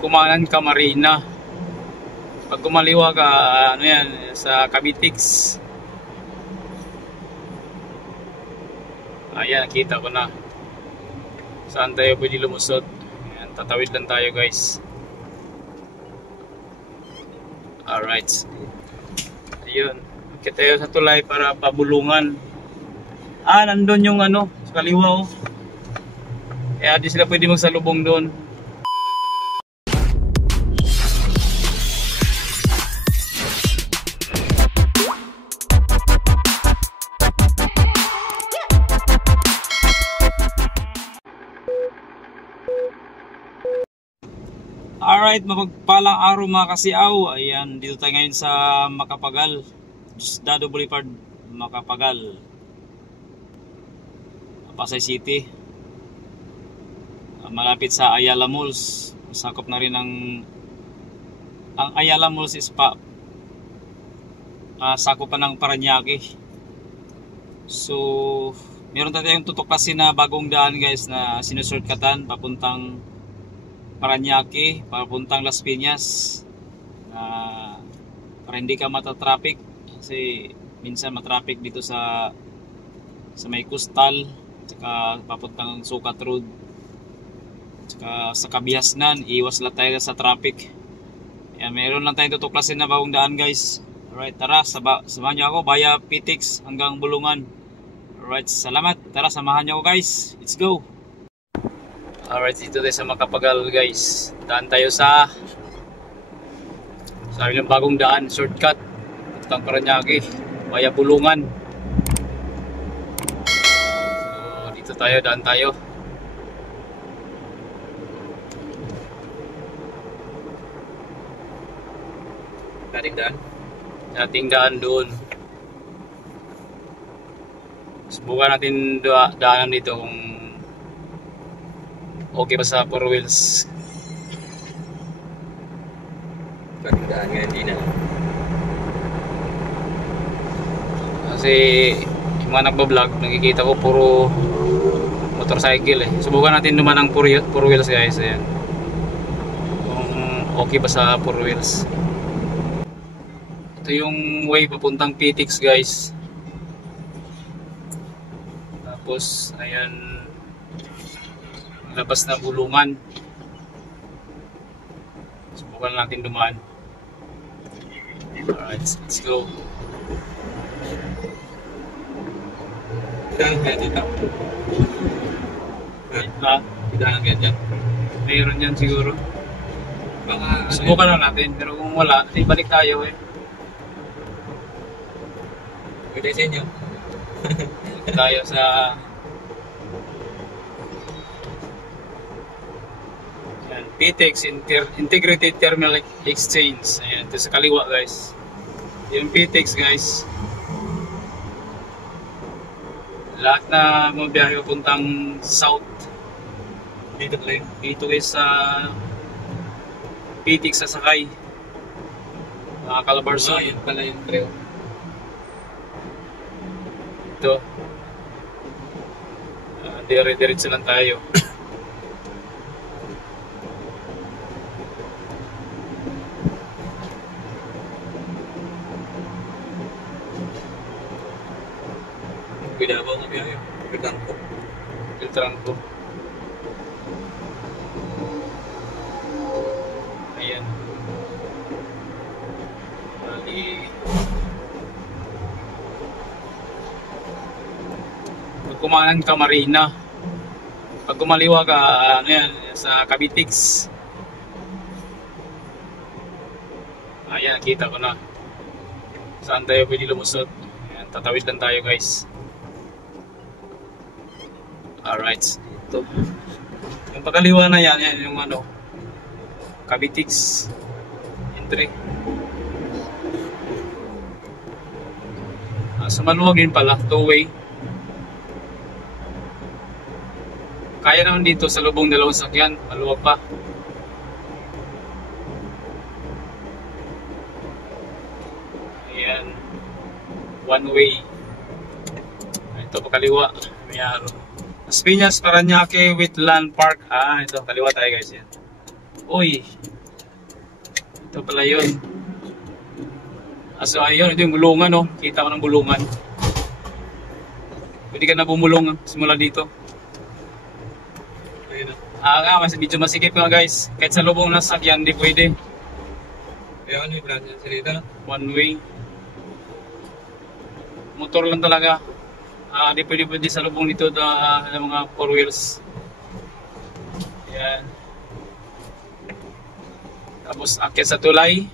kumanan ka Marina. Pag kumaliwa ka, ano yan, sa Cavitex. Ayan, kita ko na. Saan tayo pwede lumusot? Ayan, tatawid lang tayo guys. Alright. Ayun. Kita tayo sa tulay para pabulungan. Nandun yung ano, sa kaliwa oh. Kaya di sila pwede magsalubong doon. Alright, mapagpalang araw mga kasiaw. Ayan, dito tayo ngayon sa Macapagal, Diosdado Boulevard, Macapagal, Pasay City. Malapit sa Ayala Malls. Sakop na rin ang Ayala Malls is sakop pa ng Parañaque. So, meron tayong tutuklasin na bagong daan guys na sinushortcutan papuntang Parañaque, papuntang Las Piñas, para hindi ka matatraffic kasi minsan matraffic dito sa may Coastal, saka papuntang Sukat Road, saka sa Kabiasnan. Iwas lang tayo sa traffic. Ayan, meron lang tayong tutuklasin na bagong daan guys. Alright, tara, samahan nyo ako via Pitex hanggang Bulungan. Alright, salamat. Tara, samahan nyo ako guys. Let's go. Alright, dito tayo sa Macapagal guys. Daan tayo sa ng bagong daan, shortcut papuntang Parañaque via Bulungan. So dito tayo, daan tayo. Dating daan doon. Subukan natin daanan dito kung okay ba sa 4 wheels. Pagdaan nga hindi na. Kasi yung mga nagbablog, nakikita ko puro motorcycle eh. Subukan natin naman ang 4 wheels guys. Ayan. Kung okay ba sa 4 wheels. Ito yung way papuntang Pitex guys. Tapos ayan, labas na Bulungan. Subukan natin dumaan. Alright, let's go. Saan kaya dito? Daan ganyan. Mayroon yan siguro. Baka Subukan lang natin, pero kung wala, balik tayo eh. pwede sa inyo. Balik tayo sa Pitex Integrated Terminal Exchange. Ayan, ito sa kaliwa guys. Yung Pitex guys. Lahat na mga biyahe papuntang south. Dito guys sa Pitex sasakay. Mga Calabarzon. Yun pala yung trail. Ito. Dire-diretso lang tayo. Pinabaw nga biyahe. Pagdangko. Filtran ko. Ayan. Bali. Pag kumanan ka Marina. Pag kumaliwa ka, ano yan, sa Cavitex. Ayan, kita ko na. Saan tayo pwede lumusot? Ayan, tatawid lang tayo guys. Alright, ito. Yung pagkaliwa na yan, yung ano, Cavitex entry. So maluwag din pala, two-way. Kaya naman dito sa lubong dalawang sakyan, maluwag pa. Ayan, one way. Ito pagkaliwa, may araw. Las Piñas, Parañaque, Wetland Park. Ito, kaliwa tayo guys yan. Uy, ito pala yun. So ayun, ito yung bulungan, no? Kita ko ng bulungan. Pwede ka na bumulong simula dito. Ayun na. Mas medyo masikip nga guys. Kahit sa lubong ng sakyan, hindi pwede. Kaya ano yung plan niya? Salita na. One way. Motor lang talaga. Hindi pwede sa lubong nito ng mga 4 wheels. Ayan. Tapos akyat sa tulay.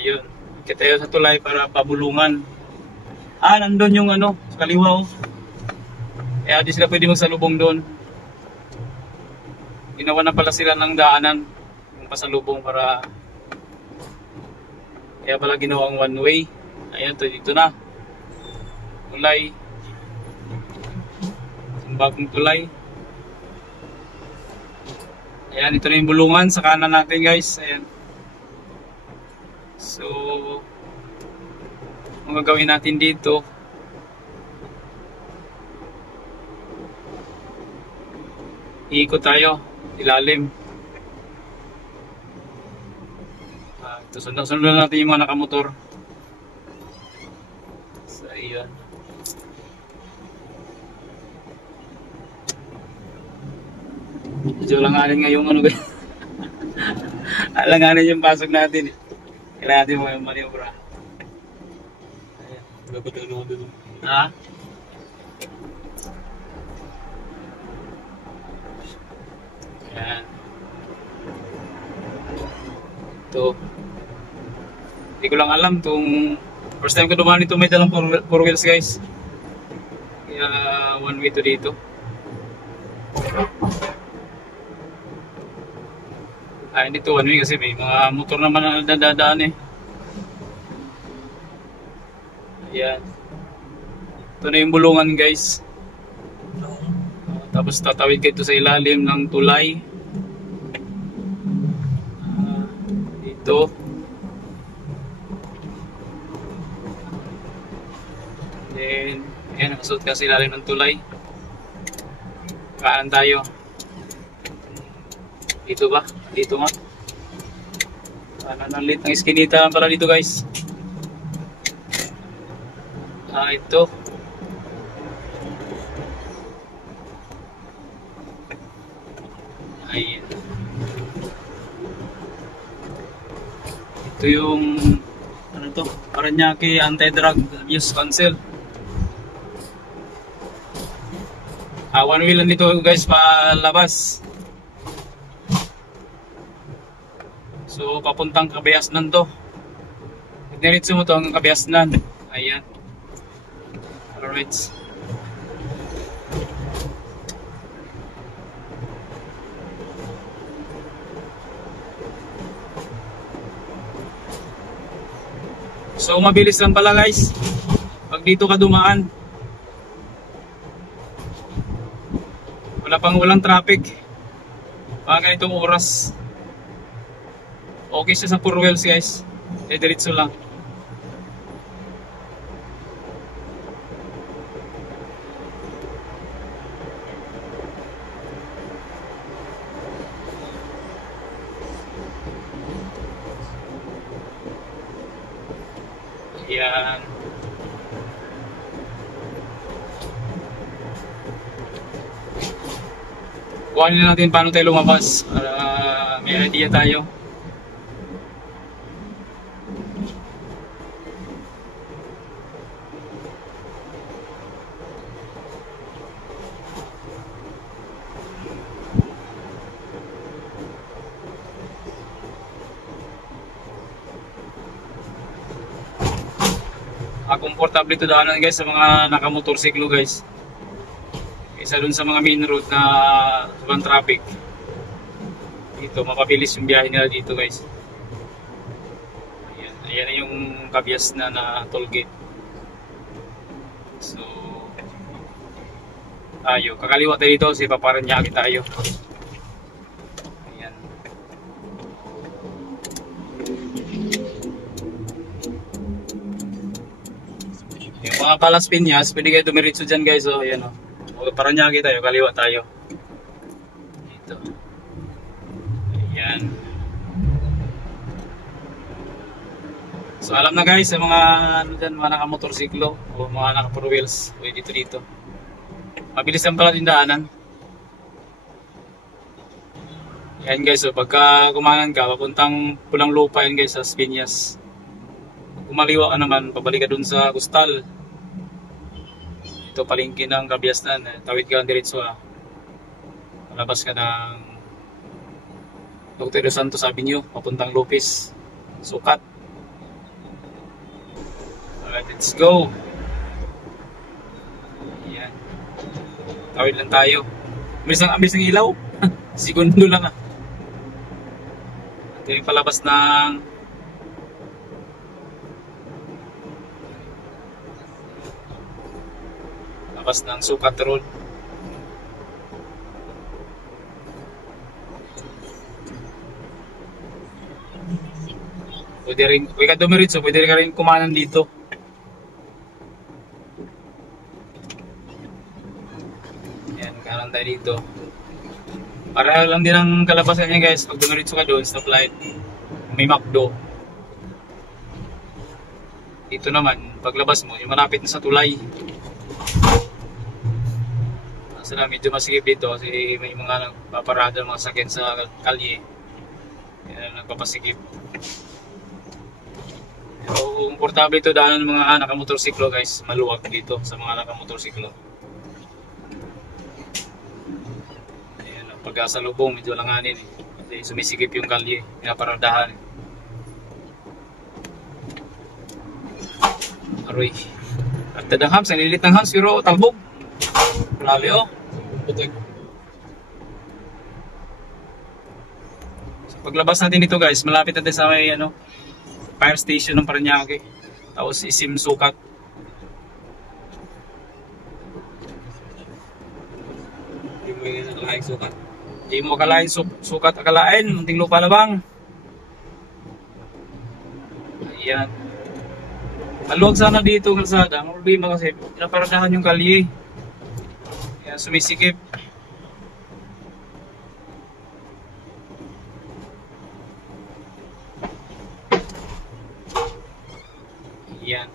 Ayun. Akyat tayo sa tulay para pabulungan. Nandun yung ano, sa kaliwa, oh. Kaya di sila pwede magsalubong doon. Ginawa na pala sila ng daanan yung pasalubong para kaya pala ginawang one way. Ayan, dito na. Tulay. Yung bagong tulay. Ayan, ito na yung bulungan sa kanan natin guys. Ayan. So, ang gagawin natin dito, iikot tayo, ilalim. Ito, sundan natin yung mga nakamotor. So, ayan. Medyo langanin nga yung ano guys. Alanganin yung pasok natin. Kailangan natin mo yung maniobra. Dapat ano doon. Ha? Ayan. Ito. Hindi ko lang alam itong first time ko dumaan dito, may dalang 4 wheels guys. Kaya one way to dito. Hindi to one way kasi may mga motor naman na dadaan eh. Ayan. Ito na yung bulungan guys. Tapos tatawid kayo sa ilalim ng tulay. Dito. Then, ayan, nakasuot ka sa ilalim ng tulay. Kanan tayo. Dito ba? Dito nga. Kanan ang lit ng iskinita pala dito guys. Ito. Ayan. Ito yung ano to? Paranaque Anti-Drug Abuse Council. One wheel lang dito guys palabas. So papuntang Kabayasnan to. Diretso mo to hanggang Kabayasnan. Ayan. Alright. So mabilis lang pala guys pag dito ka dumaan. Walang traffic. Mga ganitong oras. Okay siya sa 4 wheels guys. Diretso lang. Yan. Kuhanin natin paano tayo lumabas para may idea tayo. Komportable ito daanan guys sa mga nakamotorsiklo guys. Isa dun sa mga main road na sobrang traffic. Dito mapabilis yung biyahe nila dito guys. Ayan, ayan na yung Kabayasnan na toll gate. So tayo, kakaliwa tayo dito kasi Paranaque tayo. Ayan. Yung mga Palas Piñas, pwede kayo dumiretso dyan guys. Ayan o. Paranaque tayo, kaliwa tayo. Dito. Yan. So alam na guys, sa mga ano dyan, mga naka-motorsiklo o mga naka-four wheels, pwede dito. Mabilis lang pala yung daanan. Yan guys, so pagka kumanan ka, papuntang Pulang Lupa yan guys, sa Piñas. Kumaliwa ka naman, pabalik ka dun sa Gustal. Ito palengke ng Kabiasnan, tawid ka diretso palabas ka ng Dr. Dos Santos Avenue, papuntang Lopez, Sukat. Alright, let's go. Yan. Tawid lang tayo. Ambis ng ilaw. Segundo lang Ito yung palabas ng Sukat Road. Pwede rin, ka dumiritso, pwede rin kumanan dito. Yan, kanan tayo dito. Para lang din ang kalabasan niya guys, pag dumiritso ka doon, stoplight, may McDo. Dito naman, paglabas mo, yung malapit na sa tulay. Kasi na medyo masigip dito kasi may mga nagpaparada mga sakyan sa kalye. Yan, nagpapasigip. So, komportable ito daanan ng mga nakamotorsiklo guys, maluwag dito sa mga nakamotorsiklo. Ayan, pagka sa lubong medyo langanin kasi sumisikip yung kalye, pinaparadahan. Aroy. At tadang hams, nililit ng hams pero talbog. Grabe putik. So, paglabas natin dito guys, malapit natin sa may fire station ng Parañaque. Tapos isim Sukat. Hindi mo yun nakalaing Sukat. Hindi mo akalain Sukat akalain. Munting lupa labang. Ayan. Maluwag sana dito kalsada. Ang problema kasi naparadahan yung kalye. Kaya sumisikip. Yan.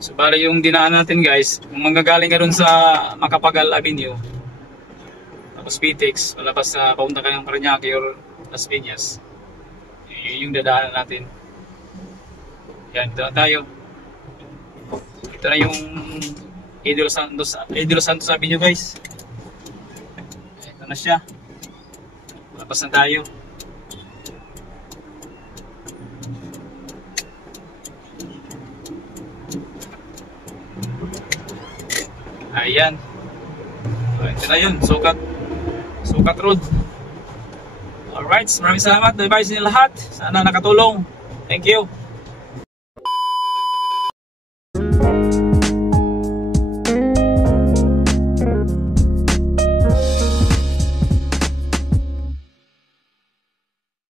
So bali yung dinaan natin guys, kung manggagaling ka dun sa Macapagal Avenue, tapos Pitex, palabas sa paunta ka ng Parañaque or Las Piñas, yun yung dadaanan natin. Yan, dito na tayo. Ito na yung Idol Santos Avenue guys. Ito na siya. Palabas na tayo. Ayan. Ito na yun, Sukat Road. Alright, maraming salamat. Bye-bye sa inyo lahat. Sana nakatulong. Thank you.